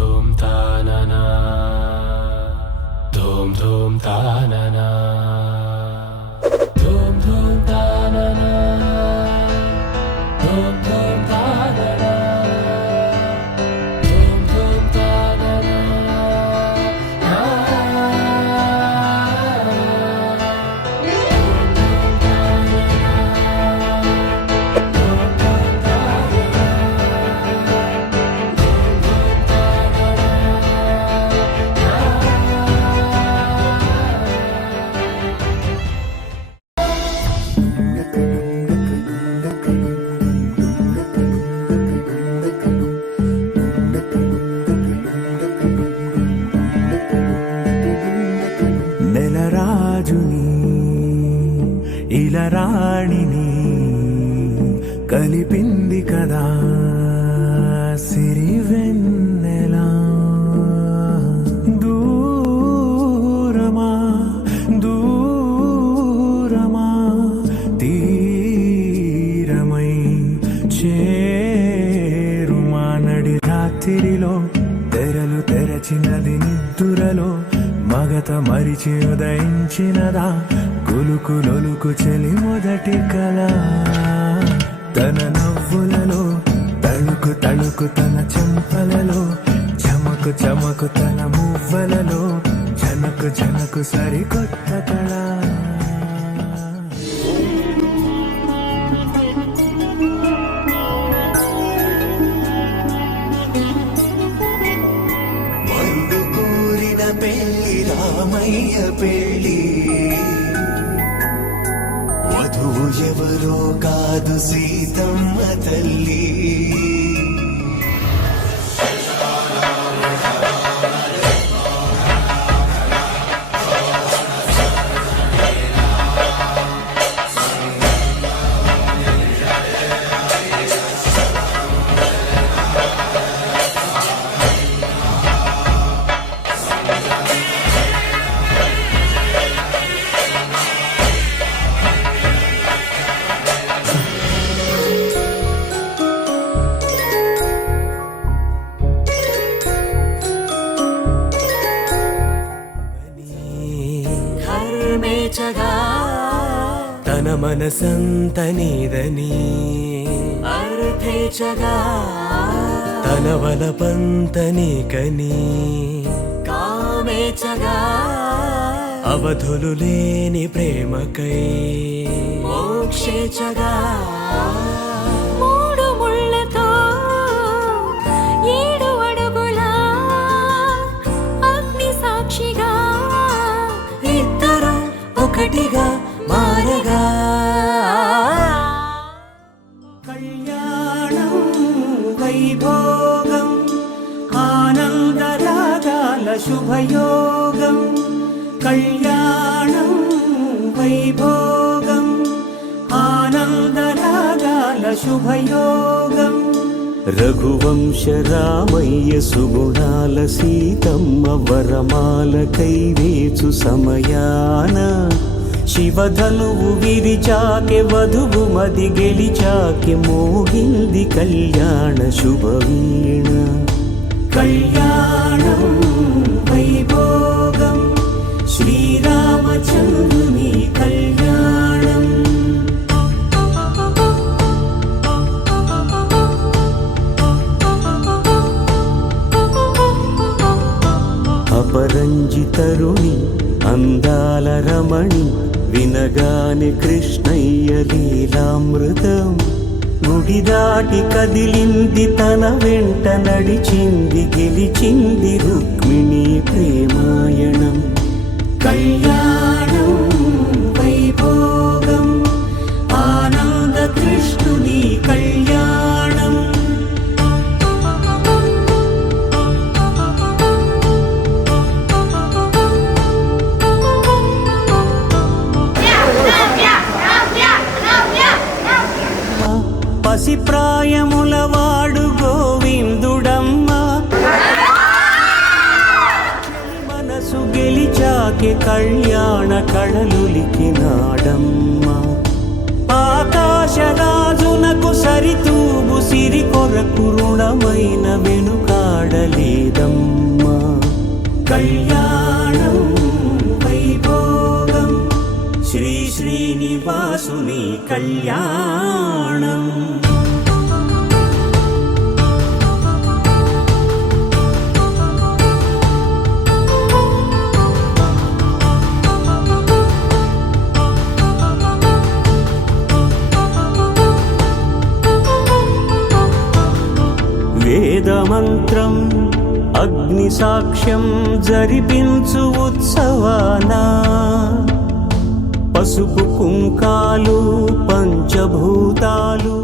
ధూమ్ తాననా ధూమ్ ధూమ్ తాననా ధూమ్ ధూమ్ తాననా ధూమ్ ధూమ్ తాననా ధూమ్ ధూమ్ తాననా నెలరాజుని ఇలరాణిని కలిపింది కదా సిరివెన్నెలా దూరమా దూరమా తీరమై చేరుమా నడి రాత్రిలో తెరలు తెరచినది నిద్దురలో మగత మరిచి ఉదయించినదా కులుకు లొలుకు చెలి మొదటి కళ తన నవ్వులలో తళుకు తళుకు తన చెంపలలో చమకు చమకు తన మువ్వలలో జనకు జనకు సరికొత్త కళ పెళ్లి రామయ్య పెళ్లి వధువు ఎవరో కాదు సీతమ్మ తల్లి తన మనసంత నీదని అర్థేచగా తన వలపంత నీకని కామేచగా అవధులు లేని ప్రేమకై మోక్షేచగా మూడు ముళ్ళతో 7 అడుగుల అగ్ని సాక్షిగా ఇద్దరు ఒకటిగా మారగా కళ్యాణం వైభోగం ఆనందరాగాల శుభయోగం కళ్యాణం వైభోగం ఆనందరాగాల శుభయోగం రఘువంశ రామయ్య సుగుణాల సీతమ్మ వరమాల కైవేచు సమయాన శివధనువు విరిచాకె వధువు మది గెలిచాకె మోగింది కళ్యాణ శుభవీణ కళ్యాణం వైభోగం శ్రీరామచంద్రుని కళ్యాణం అపరంజితరుణి అందాల రమణి వినగాని కృష్ణయ్య లీలామృతం గుడి దాటి కదిలింది తన వెంట నడిచింది గెలిచింది రుక్మిణి ప్రేమాయణం కళ్యాణం వైభోగం ఆనంద కృష్ణుని కళ్యాణం పసిప్రాయముల వాడు గోవిందుడమ్మ మనసు గెలిచాకే కళ్యాణ కళలులికినాడమ్మ ఆకాశరాజునకు సరితూబు సిరి కొరకు రుణమైన వెనుకాడలేదమ్మ కళ్యాణం వైభోగం శ్రీ శ్రీనివాసుని కళ్యాణం. వేదమంత్రం అగ్ని సాక్ష్యం జరిపించు ఉత్సవాన పసుపు కుంకాలు పంచభూతాలు